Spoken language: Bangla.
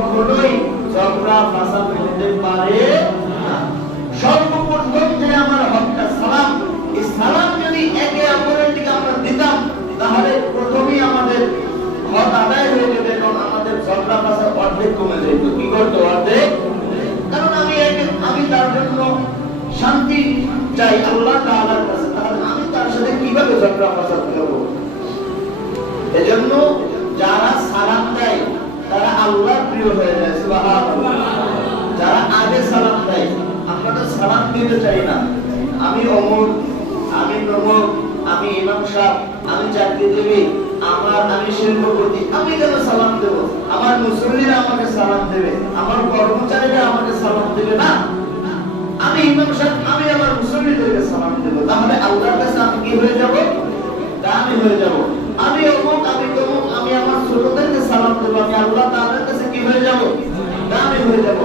সবগুলোই ঝগড়া, ফাঁসা ফেলতে পারে সর্বপ্রথম যে আমার হকটা সালাম, এই সালাম যদি একে অপরের দিকে আমরা দিতাম, তাহলে প্রথমেই আমাদের হক আদায় হয়ে যেত এবং আমাদের ঝগড়া, ফাঁসা অর্ধেক কমে যেত। কি করতো অর্ধেক? কারণ আমি আমি তার জন্য শান্তি চাই, আল্লাহ তাহলে আমি তার সাথে কীভাবে ঝগড়া, ফাঁসা ফেলব এজন্য সালাম দিতে চাই না। আমি অমর, আমি প্রমুখ আমি ইমাম সাহেব, আমি চাকরিজীবী আমার আমি শিল্পপতি, আমি কেন সালাম দেব? আমার মুসল্লিরা আমাকে সালাম দেবে, আমার কর্মচারীরা আমাকে সালাম দেবে না? আমি ইমাম সাহেব, আমি আমার মুসল্লিদেরকে সালাম দেব। তাহলে আল্লাহর কাছে আমি কি হয়ে যাব? দামি হয়ে যাব। আমি অমুক আমি তমুক আমি আমার ছোটদেরকে সালাম দেবো। আমি আল্লাহ তাআলার কাছে কি হয়ে যাব? দামি হয়ে যাব।